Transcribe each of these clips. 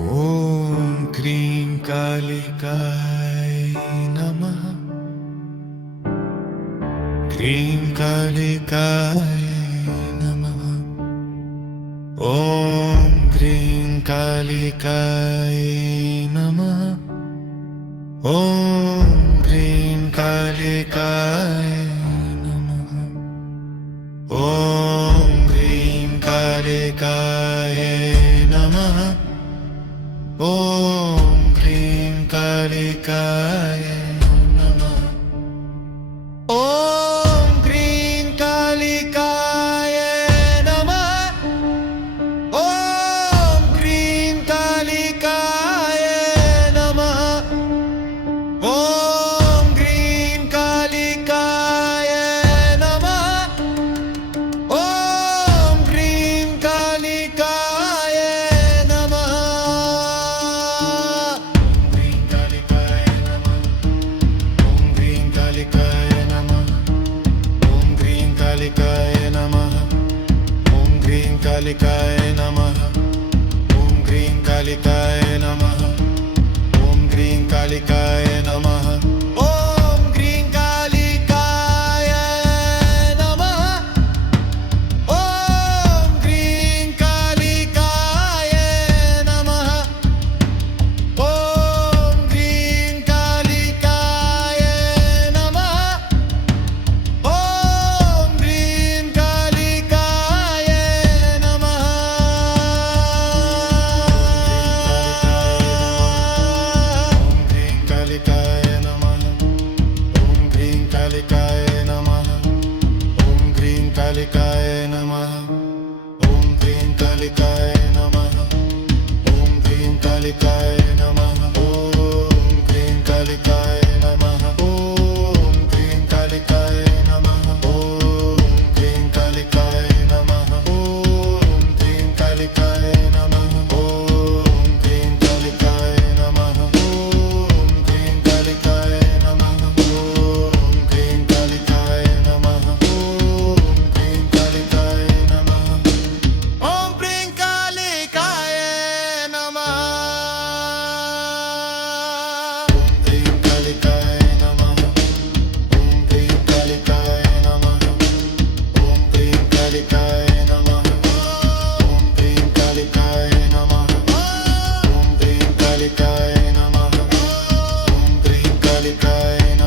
ॐ क्रीं कालिकाय नमः। क्रीं कालिकाय नमः। ॐ क्रीं कालिकाय नमः। ॐ क्रीं कालिकाय नमः। ॐ क्रीं कालिकाय नमः। ॐ क्रीं कालिकाय नमः। ॐ क्रीं कालिकाय नमः। ॐ क्रीं कालिकाय नमः। ॐ क्रीं कालिकाय नमः। ॐ क्रीं कालिकाय नमः। कालिकाय नमः। ॐ क्रीं कालिकाय नमः। ॐ क्रीं कालिकाय नमः। ॐ क्रीं कालिकाय नमः। ॐ क्रीं कालिकाय नमः। ॐ क्रीं कालिकाय नमः। ॐ क्रीं कालिकाय कालिकाय नमः। ॐ क्रीं कालिकाय नमः। ॐ क्रीं कालिकाय नमः। ॐ क्रीं कालिकाय नमः। ॐ क्रीं कालिकाय नमः। ॐ क्रीं कालिकाय नमः। ॐ क्रीं कालिकाय नमः। ॐ क्रीं कालिकाय नमः। ॐ क्रीं कालिकाय नमः। ॐ क्रीं कालिकाय नमः।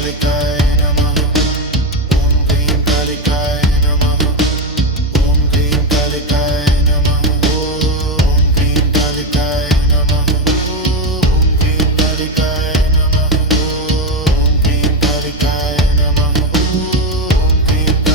कालिकाय नमः। ॐ क्रीं कालिकाय नमः। ॐ क्रीं कालिकाय नमः। ॐ क्रीं कालिकाय नमः। ॐ क्रीं कालिकाय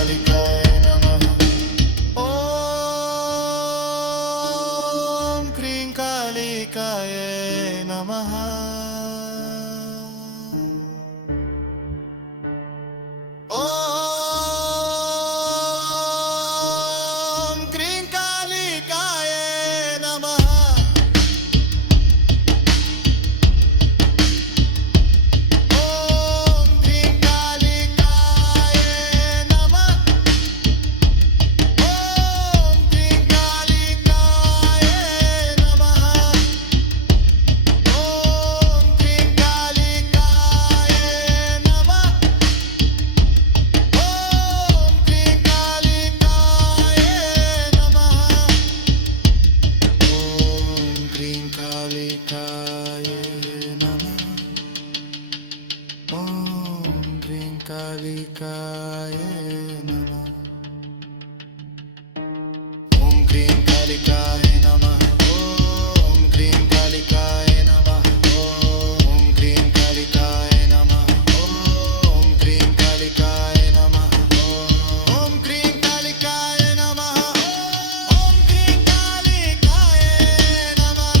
नमः। ॐ क्रीं कालिकाय नमः। ॐ क्रीं कालिकाय नमः। ॐ क्रीं कालिकाय नमः। ॐ क्रीं कालिकाय नमः। ॐ क्रीं कालिकाय नमः। ॐ क्रीं कालिकाय नमः। ॐ क्रीं कालिकाय नमः। ॐ क्रीं कालिकाय नमः। ॐ क्रीं कालिकाय नमः।